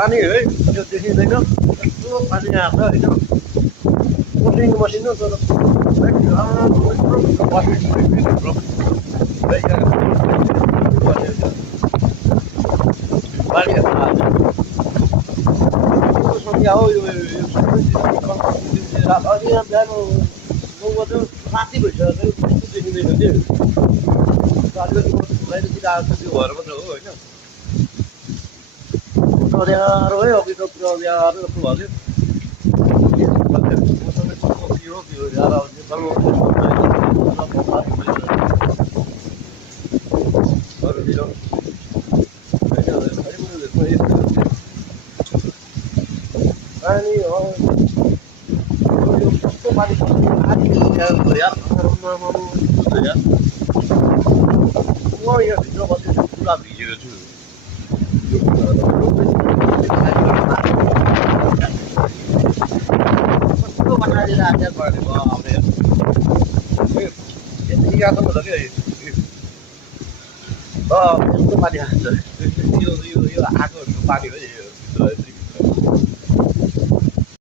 पानी है त्यो देखिँदैन कस्तो पानी आएको छ होइन वसिङ मसिन हो तर पानी सङ्ख्या हो यो अझै यहाँ बिहान 9 बजे राति भइसक्यो त्यस्तो देखिँदैन त्यो अलिकति बाहिरतिर आएको त्यो भएर मात्र हो होइन अँध्यारो है अघि त पुरा अँध्यारो जस्तो भयो पानी कस्तो पानी म यहाँभित्र बसेर पुरा भिजेको छु कस्तो बनाएर आचार परेको अब यति यहाँसम्म छ क्या यस्तो पानी आएको छ यो आगोहरूको पानी हो यो